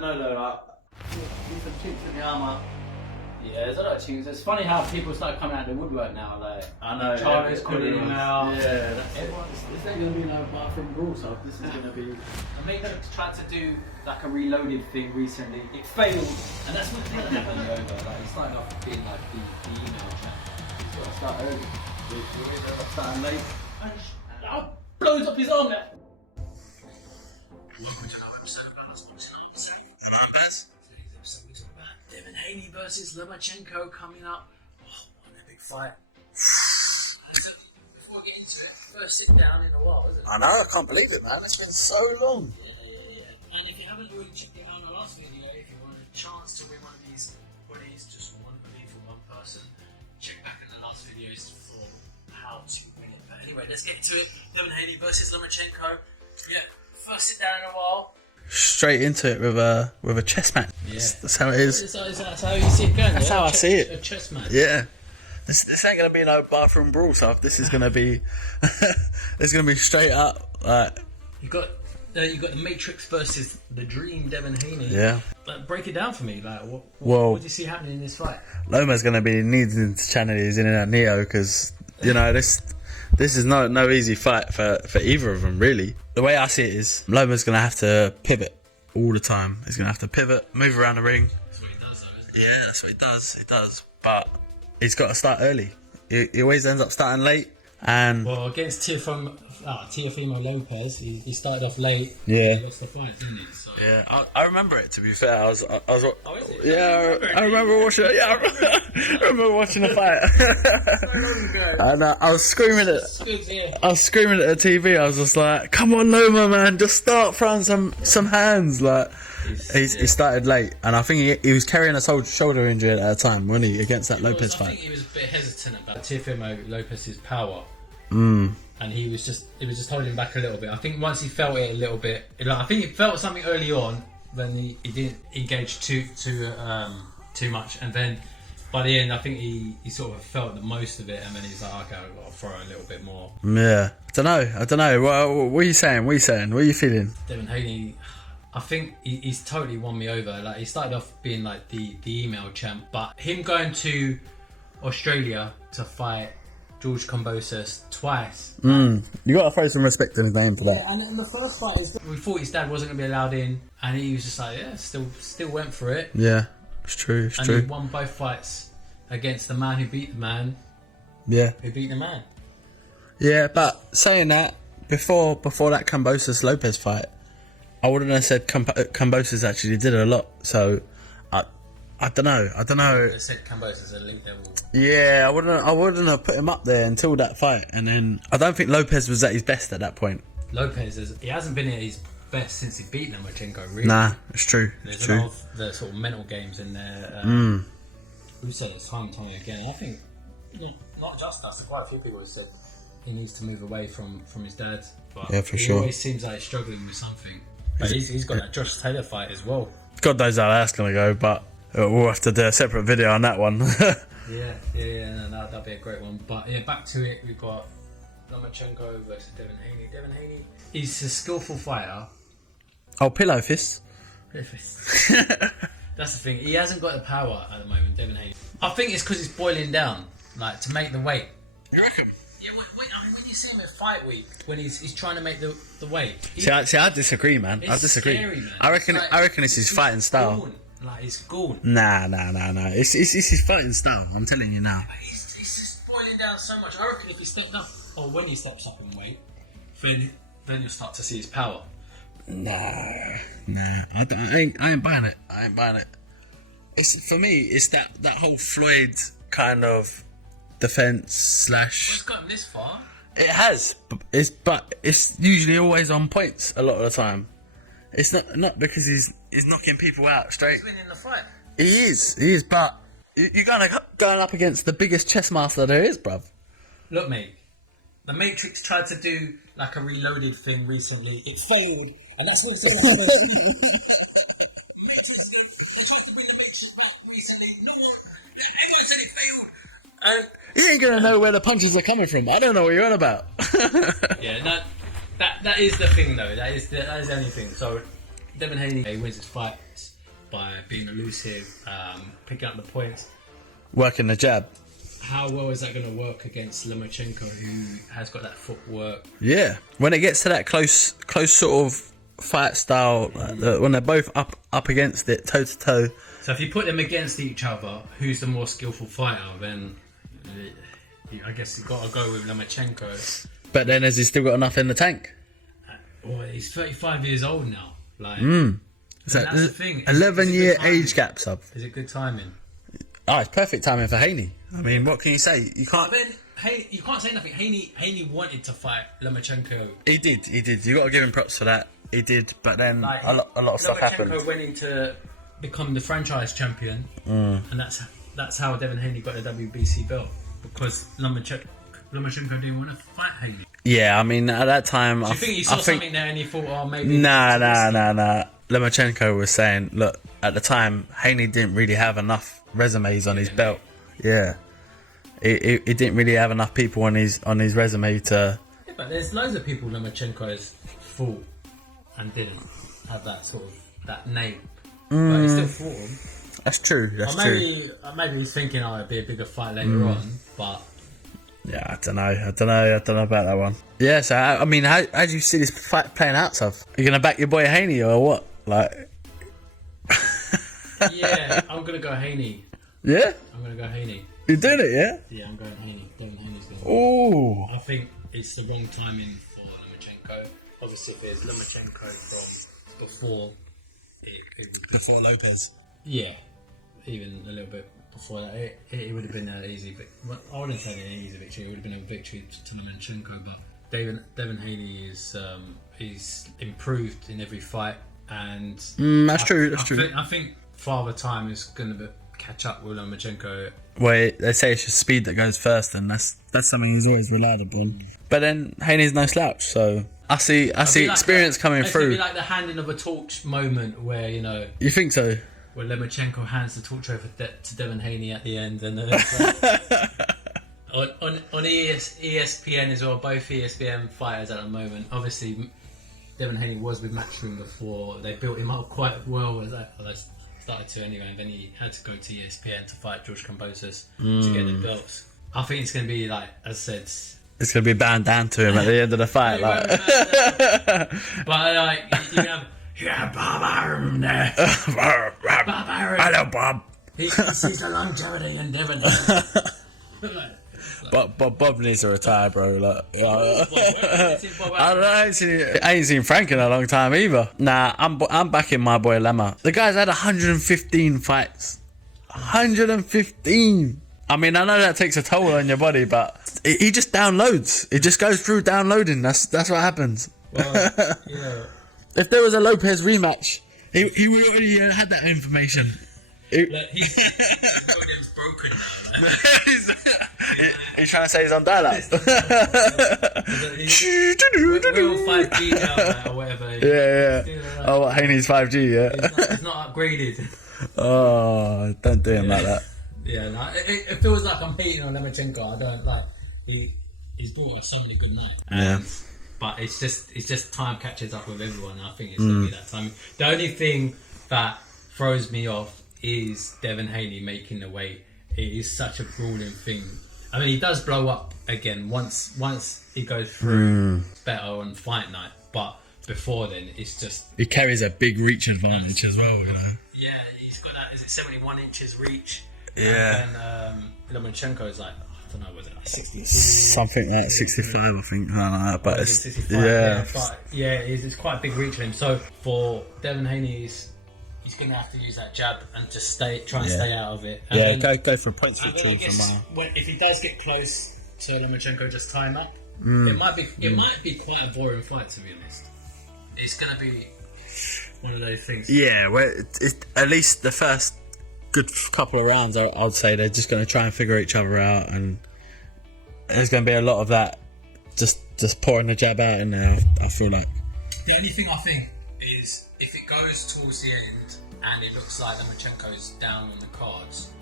don't know though, like, there's some chinks in the armour. Yeah, there's a lot of chinks. It's funny how people start coming out of the woodwork now, like, I know. Charlie's calling him out. Yeah, that's it's not going to be no bathroom brawl, so this is going to be... The Matrix tried to do like a reloaded thing recently. It failed, and that's what happened over. Like, it started off being like the email chat. He's got to start early. Starting late. And blows up his arm there. Welcome to another episode of BloodLust. Sav Baz. Today's episode we're talking about Devin HANEY versus LOMACHENKO coming up. Oh, what a big fight. So, before we get into it, first sit down in a while, isn't it? I know, I can't believe it, man. It's been so long. Yeah. And if you haven't already checked it out on the last video, if you want a chance to win one of these hoodies, just one hoodie for one person, check back in the last videos for how to win it. But anyway, let's get to it. Devin HANEY versus LOMACHENKO. Yeah. First sit down in a while. Straight into it with a chess match. Yeah. That's how it is. That's how you see it going. That's how I see it. A chess match. Yeah. This ain't gonna be no bathroom brawl stuff. This is gonna be. It's gonna be straight up. You got the Matrix versus the Dream, Devin HANEY. Yeah. But break it down for me. Like, what do you see happening in this fight? Loma's gonna be needing to channel his in and out Neo because you know this is no easy fight for either of them, really. The way I see it is, Loma's going to have to pivot all the time. He's going to have to pivot, move around the ring. That's what he does, though, isn't it? Yeah, that's what he does. He does. But he's got to start early. He always ends up starting late. And well, against Teofimo Lopez, he started off late. Yeah. He lost the fight, didn't he? So. Yeah, I remember it. To be fair, I was. Oh, is it? Yeah, I remember watching it. Yeah, I remember watching the fight. So long ago. And I was screaming at. I was screaming at the TV. I was just like, "Come on, Loma, man, just start throwing some hands." Like he started late, and I think he was carrying a shoulder injury at that time, wasn't he, against that Lopez fight? I think he was a bit hesitant about Teofimo Lopez's power. Mm. And it was just holding him back a little bit. I think once he felt it a little bit, I think he felt something early on, then he didn't engage too much, and then by the end I think he sort of felt the most of it, and then he's like, okay, I've got to throw a little bit more. Yeah, I don't know. What are you saying? What are you feeling? Devin HANEY, I think he's totally won me over. Like, he started off being like the email champ, but him going to Australia to fight George Kambosos twice. You got to throw some respect in his name for that. Yeah, and in the first fight, we thought his dad wasn't going to be allowed in, and he was just like, yeah, still went for it. Yeah, it's true. And he won both fights against the man who beat the man. Yeah, who beat the man. Yeah, but saying that, before that Kambosos Lopez fight, I wouldn't have said Kambosos actually did a lot. So I don't know. I said Kambosos elite level. Yeah, I wouldn't have put him up there until that fight, and then I don't think Lopez was at his best at that point. Lopez he hasn't been at his best since he beat LOMACHENKO. Really. Nah, it's true. There's a lot of the sort of mental games in there. We've said it time and time again. I think not just us. Quite a few people have said he needs to move away from his dad. But yeah, for he sure. Always seems like he's struggling with something. But he's got that Josh Taylor fight as well. God knows how that's gonna go, but we'll have to do a separate video on that one. Yeah, no, that'd be a great one. But yeah, back to it. We've got LOMACHENKO versus Devin HANEY. Devin HANEY, he's a skillful fighter. Oh, pillow fist. That's the thing. He hasn't got the power at the moment, Devin HANEY. I think it's because he's boiling down, like to make the weight. You reckon? Yeah, when you see him at fight week, when he's trying to make the weight. See, I disagree, man. I disagree. Scary, man. I reckon it's his fighting style. Gone. Like, he's gone. Nah. It's his fighting style. I'm telling you now. He's just boiling down so much. I reckon if he stepped up, or when he steps up in weight, then you'll start to see his power. Nah. I ain't buying it. It's for me. It's that whole Floyd kind of defense slash. Well, it's got him this far. It has, but it's usually always on points a lot of the time. It's not because he's knocking people out straight. He's winning the fight. He is, but you're going up against the biggest chess master there is, bruv. Look, mate, the Matrix tried to do like a reloaded thing recently. It failed, and that's what I'm saying. Matrix, they tried to bring the Matrix back recently. No more. Everyone said it failed. You ain't gonna know where the punches are coming from. I don't know what you're on about. Yeah, no. That is the thing though. That is the only thing. So Devin Haney, he wins his fights by being elusive, picking up the points, working the jab. How well is that going to work against Lomachenko, who has got that footwork? Yeah, when it gets to that close sort of fight style, when they're both up against it, toe to toe. So if you put them against each other, who's the more skillful fighter? Then I guess you've got to go with Lomachenko. But then has he still got enough in the tank? Well, he's 35 years old now. Like, so that's the thing. 11-year age gap, Sub. Is it good timing? Oh, it's perfect timing for Haney. I mean, what can you say? You can't. You can't say nothing. Haney wanted to fight Lomachenko. He did. You got to give him props for that. He did, but then like, a lot of stuff happened. Lomachenko went in to become the franchise champion, and that's how Devin Haney got the WBC belt, because Lomachenko didn't want to fight Haney. Yeah, I mean, at that time, Do you think he saw something there and he thought, oh, maybe... Nah. Lomachenko was saying, look, at the time, Haney didn't really have enough resumes on his belt. Yeah. He didn't really have enough people on his resume to... Yeah, but there's loads of people Lomachenko has fought and didn't have that sort of, that name. But he still fought him. That's true, true. Maybe he's thinking, oh, it'd be a bigger fight later on, but... Yeah, I don't know about that one. Yeah, so I mean, how do you see this fight playing out, Sav? Are you gonna back your boy Haney or what? Like, yeah, I'm gonna go Haney. Yeah, I'm gonna go Haney. You're doing it, yeah? Yeah, I'm going Haney. Devin Haney's going. Oh, I think it's the wrong timing for Lomachenko. Obviously, if there's Lomachenko from before Lopez. Yeah, even a little bit before that, it would have been an easy victory. I wouldn't say an easy victory. It would have been a victory to Lomachenko. But Devin Haney is he's improved in every fight, and that's true. I think Father Time is going to catch up with Lomachenko. Well, they say it's just speed that goes first, and that's something he's always relied upon. But then Haney's no slouch, so I see experience coming through. It's gonna be like the handing of a torch moment, where You think so? Where Lomachenko hands the torch over to Devin Haney at the end, and then on ESPN as well, both ESPN fighters at the moment. Obviously, Devin Haney was with Matchroom before. They built him up quite well. They started to anyway, and then he had to go to ESPN to fight George Kambosos to get the belts. I think it's going to be like, as I said, it's going to be bound down to him at the end of the fight. But like, you have. Yeah, Bob Arum there. Bob Arum. Hello, Bob. He sees the longevity in Devin. But Bob needs to retire, bro. Like, I don't know. I ain't seen Frank in a long time either. Nah, I'm backing my boy Lemma. The guy's had 115 fights. 115. I mean, I know that takes a toll on your body, but he just downloads. It just goes through downloading. That's what happens. Well, yeah. If there was a Lopez rematch, he would already had that information. His modem's broken now. Like. He's trying to say he's on dial-up. We're on 5G now, or whatever. Yeah. Oh, what, Haney's 5G, yeah? It's not upgraded. Oh, don't do him like that. Yeah, no, it feels like I'm hating on Lomachenko. I don't like. He's brought us so many good nights. Yeah. But it's just time catches up with everyone. And I think it's going to be that time. The only thing that throws me off is Devin Haney making the weight. It is such a grueling thing. I mean, he does blow up again once he goes through better on fight night. But before then, it's just... He carries a big reach advantage as well, Yeah, he's got that, is it 71 inches reach? Yeah. And Lomachenko is like... I don't know, was it like 60? Something like 65, I think. I don't know, but it's 65, yeah. But yeah, it's quite a big reach on him. So for Devin Haney, he's going to have to use that jab and just stay out of it. And then, go for a points victory if he does get close to Lomachenko, just tie him up. It might be quite a boring fight, to be honest. It's going to be one of those things. Yeah, well, at least the first good couple of rounds, I'd say they're just going to try and figure each other out, and there's going to be a lot of that just pouring the jab out in there. I feel like the only thing I think is if it goes towards the end and it looks like Lomachenko's down on the cards,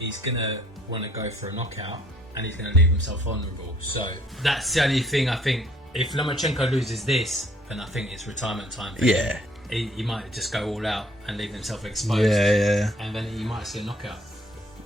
he's going to want to go for a knockout and he's going to leave himself vulnerable. So that's the only thing I think. If Lomachenko loses this, then I think it's retirement time for him. he might just go all out and leave himself exposed. Yeah. And then you might see a knockout.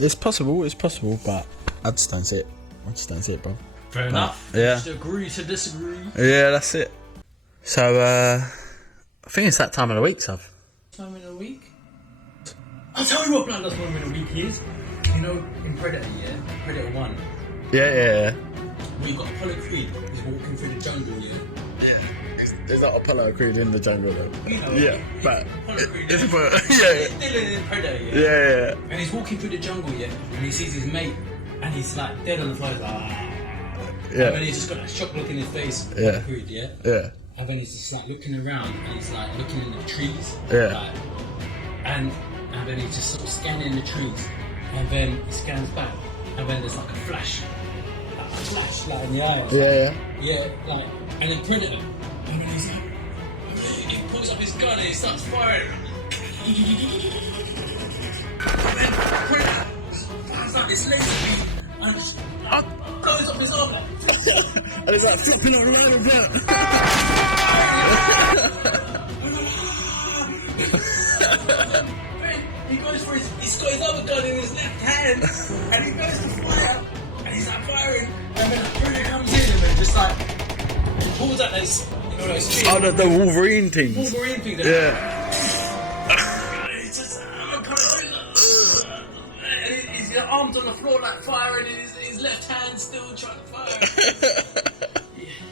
It's possible, but I just don't see it, bro. Fair enough. Yeah. Just agree to disagree. Yeah, that's it. So, I think it's that time of the week, Sav. Time of the week? I'll tell you what BloodLust moment of the week is. You know, in Predator, Predator 1. Yeah. Where you got Apollo Creed, he's walking through the jungle, There's not Apollo Creed in the jungle, though. Yeah, but Apollo Creed, it's still in Predator, Yeah. And he's walking through the jungle, and he sees his mate, and he's like dead on the floor, And then he's just got that shock look in his face, Apollo Creed, Yeah. And then he's just like looking around, and he's like looking in the trees, Yeah. And then he's just sort of scanning the trees, and then he scans back, and then there's like a flash like in the eye. Yeah. Like, and then Predator, and then he's like, he pulls up his gun and he starts firing. And then Predator finds out this laser beam and just goes up his arm like, And it's like flipping all around and down. He goes for he's got his other gun in his left hand, and he goes to fire, and he's like firing, and then Predator comes in and then just like pulls out those, The Wolverine things. Wolverine thing. Yeah. He's just, and his arms on the floor like firing, and his left hand still trying to fire.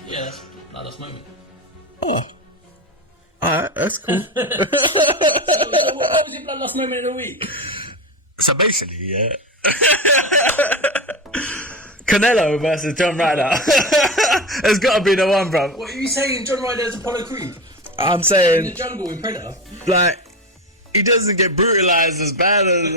Yeah, that's moment. Oh. Alright, that's cool. So what was your BloodLust moment of the week? So basically, Canelo versus John Ryder. It's got to be the one, bro. What are you saying? John Ryder's Apollo Creed I'm in the saying, jungle in Predator? like, he doesn't get brutalized as bad as.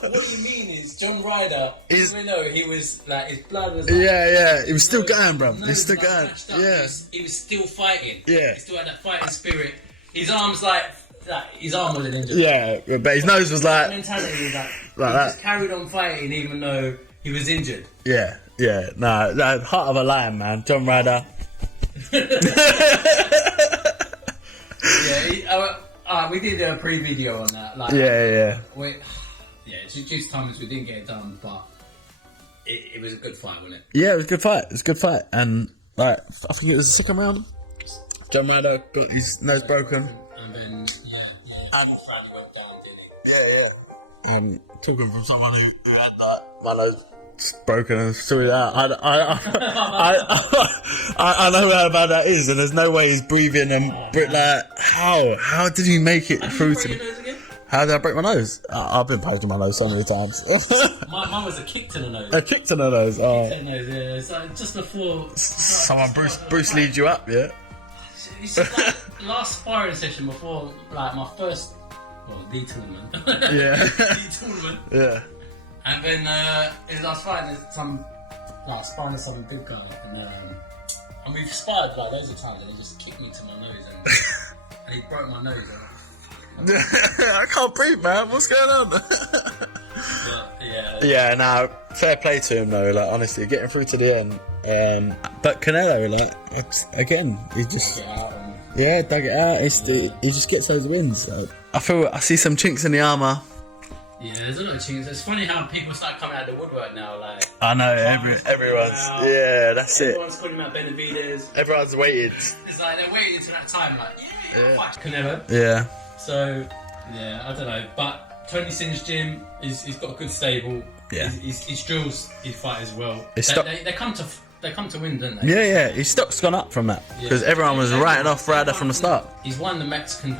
What you mean is John Ryder, even though he was like his blood was Yeah, he was still going, bro. He was still going. Yeah. He was still fighting. Yeah. He still had that fighting spirit. His arms like his arm wasn't injured. Yeah, but his nose was That like. mentality was like he that. just carried on fighting even though he was injured. Yeah. Nah, that heart of a lion, man. John Ryder. We did a pre-video on that. Like, Yeah. Due to times we didn't get it done, but it was a good fight, wasn't it? Yeah, it was a good fight. And, like, I think it was the second round. John Ryder got his nose broken. And then, Took him from someone who had, like, my nose broken and sorted out. I know how bad that is, and there's no way he's breathing and like how did he make it through to me? How did I break my nose? I've been poking my nose so many times. Mine was a kick to the nose. A kick to the nose. Oh, Yeah, so just before someone Bruce leads you up, yeah. It's just like last sparring session before like my first the tournament. Yeah. The tournament. Yeah. And then I was fighting sparring some big girl, and we've sparred like loads of times, and he just kicked me to my nose, and he broke my nose. I can't breathe, man. What's going on? But, yeah, no, fair play to him though. Like honestly, getting through to the end. But Canelo, like again, he just dug it out. He just gets those wins. So. I see some chinks in the armour. Yeah, there's a lot of chinks. It's funny how people start coming out of the woodwork now. Like I know, everyone's. Yeah, that's it. Everyone's calling out Benavidez. Everyone's waited. It's like they're waiting until that time. Like fight Canelo. Yeah. So I don't know. But Tony Sin's gym, he's got a good stable. Yeah. His drills, his fight as well. They come to win, don't they? Yeah. His stock's gone up from that because everyone was writing off Ryder from the start. He's won the Mexican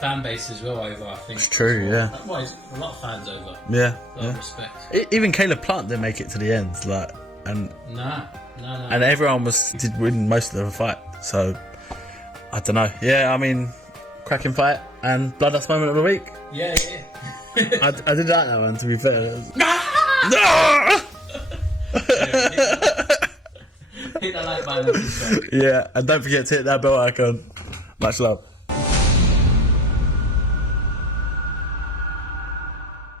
fan base as well over, I think. It's true, yeah. Well, he's got a lot of fans over. Yeah. A lot of respect. Even Caleb Plant didn't make it to the end, No. And everyone did win most of the fight. So I don't know. Yeah, I mean, cracking fight and BloodLust moment of the week. Yeah. I did like that one, to be fair. Hit that like button. Yeah, and don't forget to hit that bell icon. Much love.